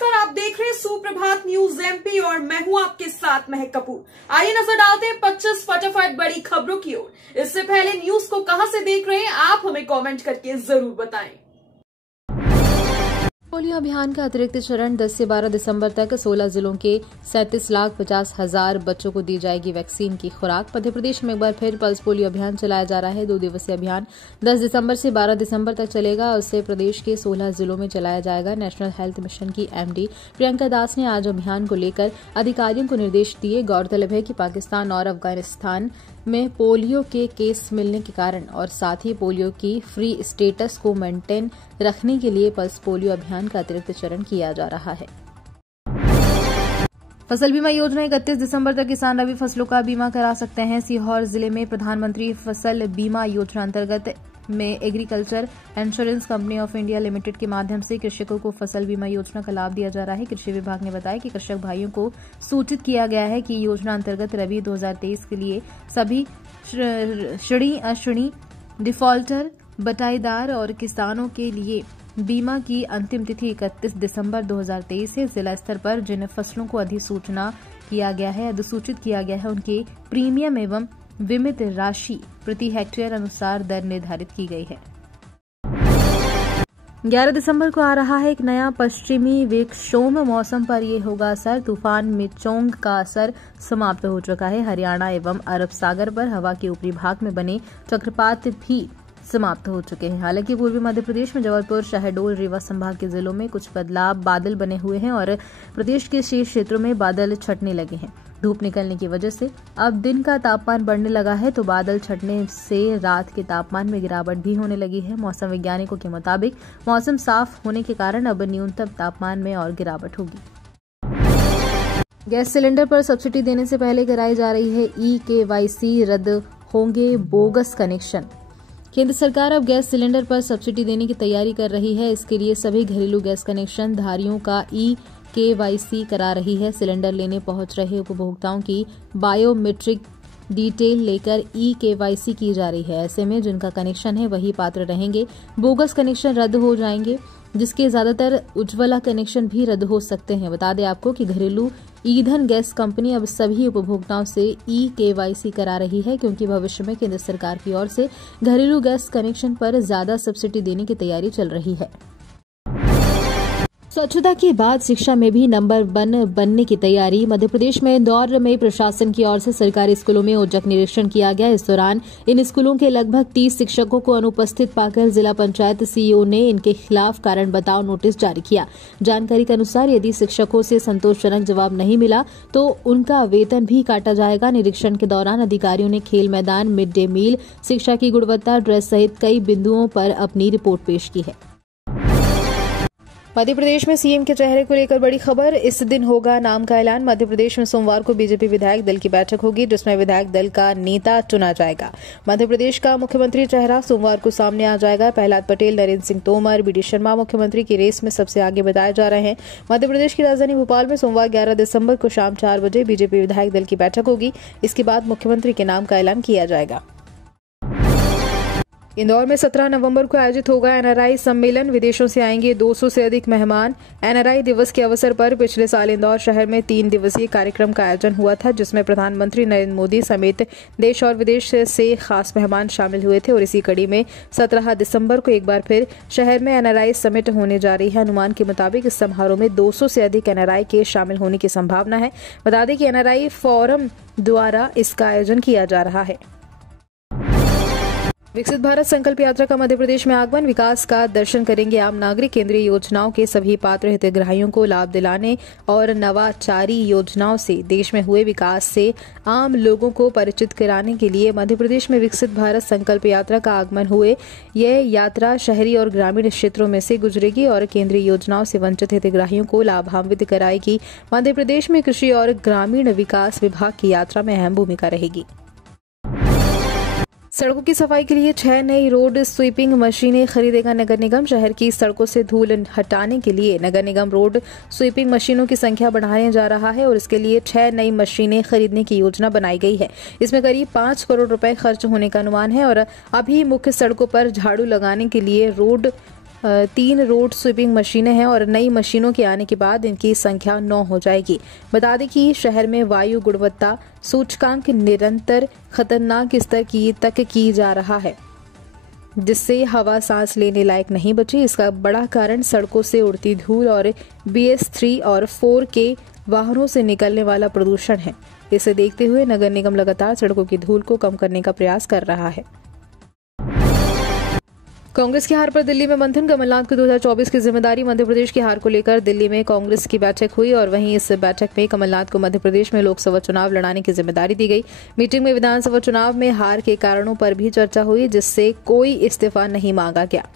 नमस्कार, आप देख रहे हैं सुप्रभात न्यूज एमपी और मैं हूं आपके साथ महक कपूर। आइए नजर डालते हैं 25 फटाफट बड़ी खबरों की ओर। इससे पहले न्यूज को कहां से देख रहे हैं आप हमें कमेंट करके जरूर बताएं। पोलियो अभियान का अतिरिक्त चरण 10 से 12 दिसंबर तक 16 जिलों के 37,50,000 बच्चों को दी जाएगी वैक्सीन की खुराक। मध्य प्रदेश में एक बार फिर पल्स पोलियो अभियान चलाया जा रहा है। 2 दिवसीय अभियान 10 दिसंबर से 12 दिसंबर तक चलेगा। उससे प्रदेश के 16 जिलों में चलाया जाएगा। नेशनल हेल्थ मिशन की एमडी प्रियंका दास ने आज अभियान को लेकर अधिकारियों को निर्देश दिए। गौरतलब है कि पाकिस्तान और अफगानिस्तान में पोलियो के केस मिलने के कारण और साथ ही पोलियो की फ्री स्टेटस को मेंटेन रखने के लिए पल्स पोलियो अभियान का अतिरिक्त चरण किया जा रहा है। फसल बीमा योजना 31 दिसंबर तक किसान रबी फसलों का बीमा करा सकते हैं। सीहोर जिले में प्रधानमंत्री फसल बीमा योजना अंतर्गत में agriculture insurance company of India limited के माध्यम से कृषकों को फसल बीमा योजना का लाभ दिया जा रहा है। कृषि विभाग ने बताया कि कृषक भाइयों को सूचित किया गया है कि योजना अंतर्गत रबी 2023 के लिए सभी ऋणी अऋणी डिफॉल्टर बटाईदार और किसानों के लिए बीमा की अंतिम तिथि 31 दिसंबर 2023 है। जिला स्तर पर जिन फसलों को अधिसूचित किया गया है उनके प्रीमियम एवं बीमित राशि प्रति हेक्टेयर अनुसार दर निर्धारित की गई है। 11 दिसंबर को आ रहा है एक नया पश्चिमी विक्षोभ। मौसम पर ये होगा असर। तूफान मिचोंग का असर समाप्त हो चुका है। हरियाणा एवं अरब सागर पर हवा के ऊपरी भाग में बने चक्रवात भी समाप्त हो चुके हैं। हालांकि पूर्वी मध्य प्रदेश में जबलपुर, शहडोल, रीवा संभाग के जिलों में कुछ बादल बने हुए हैं और प्रदेश के शेष क्षेत्रों में बादल छटने लगे हैं। धूप निकलने की वजह से अब दिन का तापमान बढ़ने लगा है, तो बादल छटने से रात के तापमान में गिरावट भी होने लगी है। मौसम वैज्ञानिकों के मुताबिक मौसम साफ होने के कारण अब न्यूनतम तापमान में और गिरावट होगी। गैस सिलेंडर पर सब्सिडी देने से पहले कराई जा रही है ई-केवाईसी, रद्द होंगे बोगस कनेक्शन। केंद्र सरकार अब गैस सिलेंडर पर सब्सिडी देने की तैयारी कर रही है। इसके लिए सभी घरेलू गैस कनेक्शन धारियों का ई-केवाईसी करा रही है। सिलेंडर लेने पहुंच रहे उपभोक्ताओं की बायोमेट्रिक डिटेल लेकर ई-केवाईसी की जा रही है। ऐसे में जिनका कनेक्शन है वही पात्र रहेंगे। बोगस कनेक्शन रद्द हो जाएंगे, जिसके ज्यादातर उज्ज्वला कनेक्शन भी रद्द हो सकते हैं। बता दें आपको कि घरेलू ईंधन गैस कंपनी अब सभी उपभोक्ताओं से ई-केवाईसी करा रही है, क्योंकि भविष्य में केंद्र सरकार की ओर से घरेलू गैस कनेक्शन पर ज्यादा सब्सिडी देने की तैयारी चल रही है। स्वच्छता के बाद शिक्षा में भी नंबर 1 बनने की तैयारी। मध्य प्रदेश में इंदौर में प्रशासन की ओर से सरकारी स्कूलों में औचक निरीक्षण किया गया। इस दौरान इन स्कूलों के लगभग 30 शिक्षकों को अनुपस्थित पाकर जिला पंचायत सीईओ ने इनके खिलाफ कारण बताओ नोटिस जारी किया। जानकारी के अनुसार यदि शिक्षकों से संतोषजनक जवाब नहीं मिला तो उनका वेतन भी काटा जाएगा। निरीक्षण के दौरान अधिकारियों ने खेल मैदान, मिड डे मील, शिक्षा की गुणवत्ता, ड्रेस सहित कई बिंदुओं पर अपनी रिपोर्ट पेश की है। मध्य प्रदेश में सीएम के चेहरे को लेकर बड़ी खबर। इस दिन होगा नाम का ऐलान। मध्य प्रदेश में सोमवार को बीजेपी विधायक दल की बैठक होगी, जिसमें विधायक दल का नेता चुना जाएगा। मध्य प्रदेश का मुख्यमंत्री चेहरा सोमवार को सामने आ जाएगा। प्रहलाद पटेल, नरेंद्र सिंह तोमर, बीडी शर्मा मुख्यमंत्री की रेस में सबसे आगे बताए जा रहे हैं। मध्य प्रदेश की राजधानी भोपाल में सोमवार 11 दिसंबर को शाम 4 बजे बीजेपी विधायक दल की बैठक होगी। इसके बाद मुख्यमंत्री के नाम का ऐलान किया जाएगा। इंदौर में 17 नवंबर को आयोजित होगा एनआरआई सम्मेलन। विदेशों से आएंगे 200 से अधिक मेहमान। एनआरआई दिवस के अवसर पर पिछले साल इंदौर शहर में 3 दिवसीय कार्यक्रम का आयोजन हुआ था, जिसमें प्रधानमंत्री नरेंद्र मोदी समेत देश और विदेश से खास मेहमान शामिल हुए थे। और इसी कड़ी में 17 दिसंबर को एक बार फिर शहर में एनआरआई समिट होने जा रही है। अनुमान के मुताबिक इस समारोह में 200 से अधिक एनआरआई के शामिल होने की संभावना है। बता दें कि एनआरआई फोरम द्वारा इसका आयोजन किया जा रहा है। विकसित भारत संकल्प यात्रा का मध्य प्रदेश में आगमन। विकास का दर्शन करेंगे आम नागरिक। केंद्रीय योजनाओं के सभी पात्र हितग्राहियों को लाभ दिलाने और नवाचारी योजनाओं से देश में हुए विकास से आम लोगों को परिचित कराने के लिए मध्य प्रदेश में विकसित भारत संकल्प यात्रा का आगमन हुए। यह यात्रा शहरी और ग्रामीण क्षेत्रों में से गुजरेगी और केंद्रीय योजनाओं से वंचित हितग्राहियों को लाभान्वित कराएगी। मध्य प्रदेश में कृषि और ग्रामीण विकास विभाग की यात्रा में अहम भूमिका रहेगी। सड़कों की सफाई के लिए 6 नई रोड स्वीपिंग मशीनें खरीदेगा नगर निगम। शहर की सड़कों से धूल हटाने के लिए नगर निगम रोड स्वीपिंग मशीनों की संख्या बढ़ाने जा रहा है और इसके लिए 6 नई मशीनें खरीदने की योजना बनाई गई है। इसमें करीब 5 करोड़ रुपए खर्च होने का अनुमान है और अभी मुख्य सड़कों पर झाड़ू लगाने के लिए रोड 3 रोड स्वीपिंग मशीनें हैं और नई मशीनों के आने के बाद इनकी संख्या 9 हो जाएगी। बता दें कि शहर में वायु गुणवत्ता सूचकांक निरंतर खतरनाक स्तर तक की जा रहा है, जिससे हवा सांस लेने लायक नहीं बची। इसका बड़ा कारण सड़कों से उड़ती धूल और BS3 और 4 के वाहनों से निकलने वाला प्रदूषण है। इसे देखते हुए नगर निगम लगातार सड़कों की धूल को कम करने का प्रयास कर रहा है। कांग्रेस की हार पर दिल्ली में मंथन। कमलनाथ को 2024 की जिम्मेदारी। मध्य प्रदेश की हार को लेकर दिल्ली में कांग्रेस की बैठक हुई और वहीं इस बैठक में कमलनाथ को मध्य प्रदेश में लोकसभा चुनाव लड़ाने की जिम्मेदारी दी गई। मीटिंग में विधानसभा चुनाव में हार के कारणों पर भी चर्चा हुई, जिससे कोई इस्तीफा नहीं मांगा गया।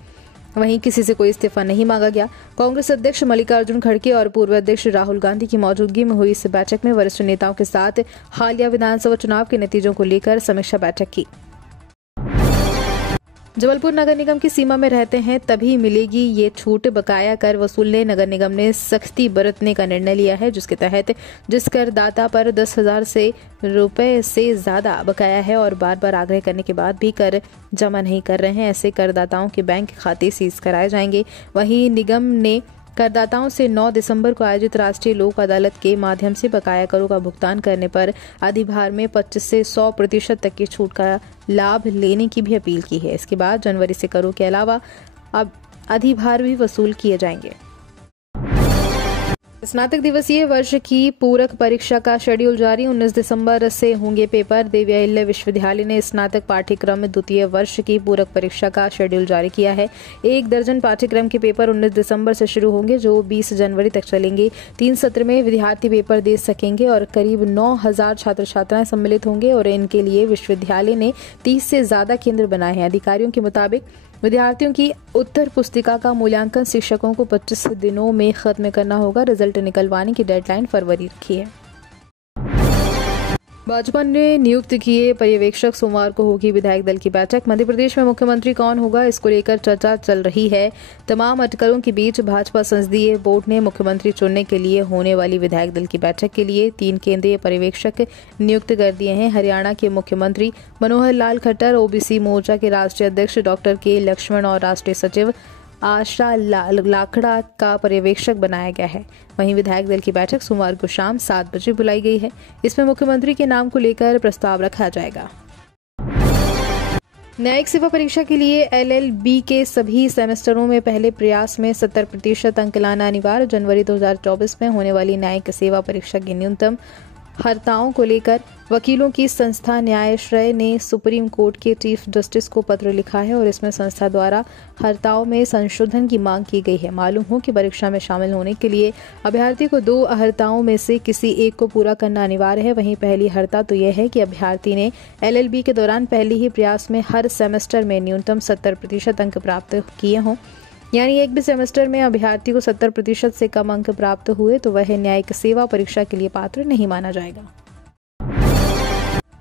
वहीं किसी से कोई इस्तीफा नहीं मांगा गया। कांग्रेस अध्यक्ष मल्लिकार्जुन खड़गे और पूर्व अध्यक्ष राहुल गांधी की मौजूदगी में हुई इस बैठक में वरिष्ठ नेताओं के साथ हालिया विधानसभा चुनाव के नतीजों को लेकर समीक्षा बैठक की। जबलपुर नगर निगम की सीमा में रहते हैं तभी मिलेगी ये छूट। बकाया कर वसूलने नगर निगम ने सख्ती बरतने का निर्णय लिया है, जिसके तहत जिस करदाता पर 10,000 रुपए से ज्यादा बकाया है और बार बार आग्रह करने के बाद भी कर जमा नहीं कर रहे हैं, ऐसे करदाताओं के बैंक खाते सीज कराए जाएंगे। वहीं निगम ने करदाताओं से 9 दिसंबर को आयोजित राष्ट्रीय लोक अदालत के माध्यम से बकाया करों का भुगतान करने पर अधिभार में 25 से 100% तक की छूट का लाभ लेने की भी अपील की है। इसके बाद जनवरी से करों के अलावा अब अधिभार भी वसूल किए जाएंगे। स्नातक दिवसीय वर्ष की पूरक परीक्षा का शेड्यूल जारी। 19 दिसंबर से होंगे पेपर। देवी अहिल्या विश्वविद्यालय ने स्नातक पाठ्यक्रम में द्वितीय वर्ष की पूरक परीक्षा का शेड्यूल जारी किया है। 1 दर्जन पाठ्यक्रम के पेपर 19 दिसंबर से शुरू होंगे, जो 20 जनवरी तक चलेंगे। 3 सत्र में विद्यार्थी पेपर दे सकेंगे और करीब 9,000 छात्र छात्राएं सम्मिलित होंगे और इनके लिए विश्वविद्यालय ने 30 से ज्यादा केंद्र बनाए हैं। अधिकारियों के मुताबिक विद्यार्थियों की उत्तर पुस्तिका का मूल्यांकन शिक्षकों को 25 दिनों में खत्म करना होगा। रिजल्ट निकलवाने की डेडलाइन फरवरी रखी है। भाजपा ने नियुक्त किए पर्यवेक्षक। सोमवार को होगी विधायक दल की बैठक। मध्य प्रदेश में मुख्यमंत्री कौन होगा, इसको लेकर चर्चा चल रही है। तमाम अटकलों के बीच भाजपा संसदीय बोर्ड ने मुख्यमंत्री चुनने के लिए होने वाली विधायक दल की बैठक के लिए 3 केंद्रीय पर्यवेक्षक नियुक्त कर दिए हैं। हरियाणा के मुख्यमंत्री मनोहर लाल खट्टर, ओबीसी मोर्चा के राष्ट्रीय अध्यक्ष डॉक्टर के लक्ष्मण और राष्ट्रीय सचिव आशा लाखड़ा का पर्यवेक्षक बनाया गया है। वहीं विधायक दल की बैठक सोमवार को शाम 7 बजे बुलाई गई है। इसमें मुख्यमंत्री के नाम को लेकर प्रस्ताव रखा जाएगा। न्यायिक सेवा परीक्षा के लिए LLB के सभी सेमेस्टरों में पहले प्रयास में 70% अंक लाना अनिवार्य। जनवरी 2024 में होने वाली न्यायिक सेवा परीक्षा की न्यूनतम हर्ताओं को लेकर वकीलों की संस्था न्यायाश्रय ने सुप्रीम कोर्ट के चीफ जस्टिस को पत्र लिखा है और इसमें संस्था द्वारा हर्ताओं में संशोधन की मांग की गई है। मालूम हो कि परीक्षा में शामिल होने के लिए अभ्यर्थी को 2 हर्ताओं में से किसी एक को पूरा करना अनिवार्य है। वहीं पहली हर्ता तो यह है कि अभ्यर्थी ने LLB के दौरान पहले ही प्रयास में हर सेमेस्टर में न्यूनतम 70% अंक प्राप्त किए हों। यानी एक भी सेमेस्टर में अभ्यर्थी को 70% से कम अंक प्राप्त हुए तो वह न्यायिक सेवा परीक्षा के लिए पात्र नहीं माना जाएगा।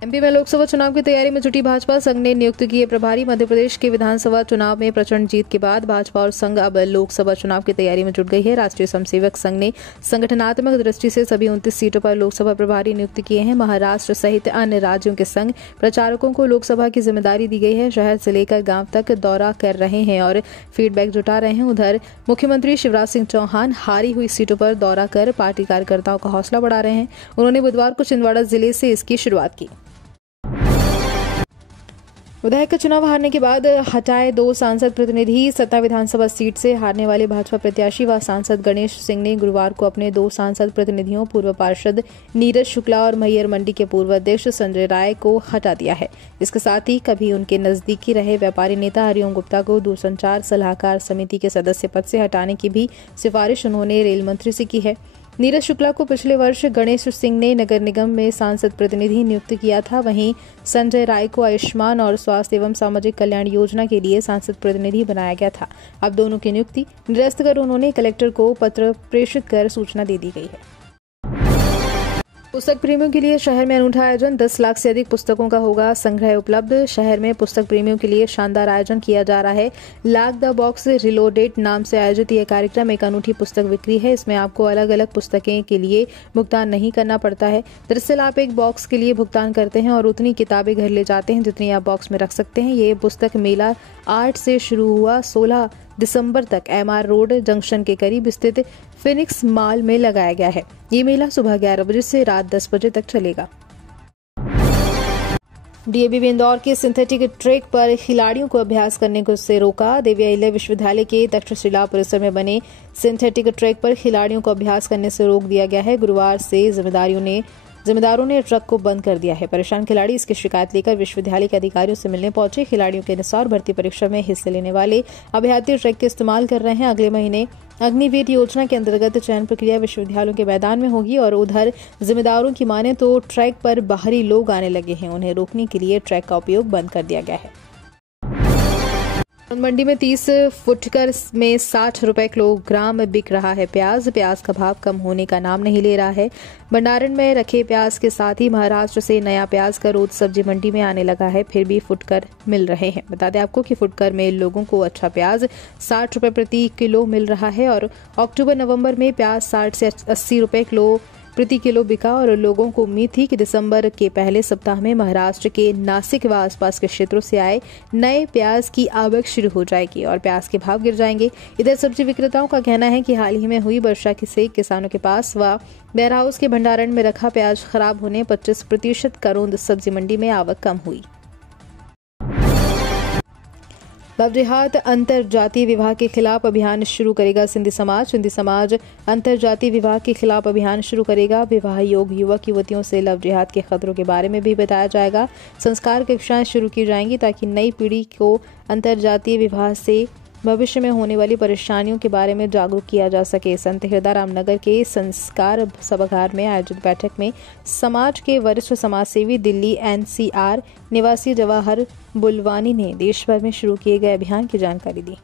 MP में लोकसभा चुनाव की तैयारी में जुटी भाजपा। संघ ने नियुक्त किए प्रभारी। मध्य प्रदेश के विधानसभा चुनाव में प्रचंड जीत के बाद भाजपा और संघ अब लोकसभा चुनाव की तैयारी में जुट गई है। राष्ट्रीय स्वयंसेवक संघ ने संगठनात्मक दृष्टि से सभी 29 सीटों पर लोकसभा प्रभारी नियुक्त किए हैं। महाराष्ट्र सहित अन्य राज्यों के संघ प्रचारकों को लोकसभा की जिम्मेदारी दी गई है। शहर से लेकर गांव तक दौरा कर रहे हैं और फीडबैक जुटा रहे हैं। उधर मुख्यमंत्री शिवराज सिंह चौहान हारी हुई सीटों पर दौरा कर पार्टी कार्यकर्ताओं का हौसला बढ़ा रहे हैं। उन्होंने बुधवार को छिंदवाड़ा जिले से इसकी शुरुआत की। विधायक का चुनाव हारने के बाद हटाए 2 सांसद प्रतिनिधि। सत्ता विधानसभा सीट से हारने वाले भाजपा प्रत्याशी व सांसद गणेश सिंह ने गुरुवार को अपने 2 सांसद प्रतिनिधियों पूर्व पार्षद नीरज शुक्ला और मैयर मंडी के पूर्व अध्यक्ष संजय राय को हटा दिया है। इसके साथ ही कभी उनके नजदीकी रहे व्यापारी नेता हरिओम गुप्ता को दूरसंचार सलाहकार समिति के सदस्य पद से हटाने की भी सिफारिश उन्होंने रेल मंत्री से की है। नीरज शुक्ला को पिछले वर्ष गणेश सिंह ने नगर निगम में सांसद प्रतिनिधि नियुक्त किया था। वहीं संजय राय को आयुष्मान और स्वास्थ्य एवं सामाजिक कल्याण योजना के लिए सांसद प्रतिनिधि बनाया गया था। अब दोनों की नियुक्ति निरस्त कर उन्होंने कलेक्टर को पत्र प्रेषित कर सूचना दे दी गई है। पुस्तक प्रेमियों के लिए शहर में अनूठा आयोजन। 10 लाख से अधिक पुस्तकों का होगा संग्रह उपलब्ध। शहर में पुस्तक प्रेमियों के लिए शानदार आयोजन किया जा रहा है। लॉक द बॉक्स रिलोडेड नाम से आयोजित यह कार्यक्रम एक अनूठी पुस्तक बिक्री है। इसमें आपको अलग अलग पुस्तकें के लिए भुगतान नहीं करना पड़ता है। दरअसल आप एक बॉक्स के लिए भुगतान करते हैं और उतनी किताबें घर ले जाते हैं जितनी आप बॉक्स में रख सकते हैं। ये पुस्तक मेला 8 से शुरू हुआ 16 दिसंबर तक MR रोड जंक्शन के करीब स्थित फिनिक्स मॉल में लगाया गया है। ये मेला सुबह 11 बजे से रात 10 बजे तक चलेगा। DAV इंदौर के सिंथेटिक ट्रैक पर खिलाड़ियों को अभ्यास करने से रोका। देवी अहिल्या विश्वविद्यालय के तक्षशिला परिसर में बने सिंथेटिक ट्रैक पर खिलाड़ियों को अभ्यास करने से रोक दिया गया है। गुरुवार से जिम्मेदारों ने ट्रक को बंद कर दिया है। परेशान खिलाड़ी इसकी शिकायत लेकर विश्वविद्यालय के अधिकारियों से मिलने पहुंचे। खिलाड़ियों के अनुसार भर्ती परीक्षा में हिस्से लेने वाले अभ्यर्थी ट्रैक का इस्तेमाल कर रहे हैं। अगले महीने अग्निवीर योजना के अंतर्गत चयन प्रक्रिया विश्वविद्यालयों के मैदान में होगी और उधर जिम्मेदारों की माने तो ट्रैक पर बाहरी लोग आने लगे हैं। उन्हें रोकने के लिए ट्रैक का उपयोग बंद कर दिया गया है। मंडी में 30 फुटकर में 60 रुपए किलोग्राम बिक रहा है प्याज। प्याज का भाव कम होने का नाम नहीं ले रहा है। भंडारण में रखे प्याज के साथ ही महाराष्ट्र से नया प्याज का रोज सब्जी मंडी में आने लगा है, फिर भी फुटकर मिल रहे हैं। बता दें आपको कि फुटकर में लोगों को अच्छा प्याज 60 रुपए प्रति किलो मिल रहा है और अक्टूबर-नवंबर में प्याज 60 से 80 रुपए प्रति किलो बिका और लोगों को उम्मीद थी कि दिसंबर के पहले सप्ताह में महाराष्ट्र के नासिक व आसपास के क्षेत्रों से आए नए प्याज की आवक शुरू हो जाएगी और प्याज के भाव गिर जाएंगे। इधर सब्जी विक्रेताओं का कहना है कि हाल ही में हुई वर्षा से किसानों के पास व वेयरहाउस के भंडारण में रखा प्याज खराब होने 25% करोंद सब्जी मंडी में आवक कम हुई। लव जिहाद अंतरजातीय विवाह के खिलाफ अभियान शुरू करेगा सिंधी समाज अंतरजातीय विवाह के खिलाफ अभियान शुरू करेगा। विवाह योग युवक युवतियों से लव जिहाद के खतरों के बारे में भी बताया जाएगा। संस्कार कक्षाएं शुरू की जाएंगी ताकि नई पीढ़ी को अंतरजातीय विवाह से भविष्य में होने वाली परेशानियों के बारे में जागरूक किया जा सके। संत हृदय रामनगर के संस्कार सभागार में आयोजित बैठक में समाज के वरिष्ठ समाजसेवी दिल्ली NCR निवासी जवाहर बुलवानी ने देश भर में शुरू किए गए अभियान की जानकारी दी।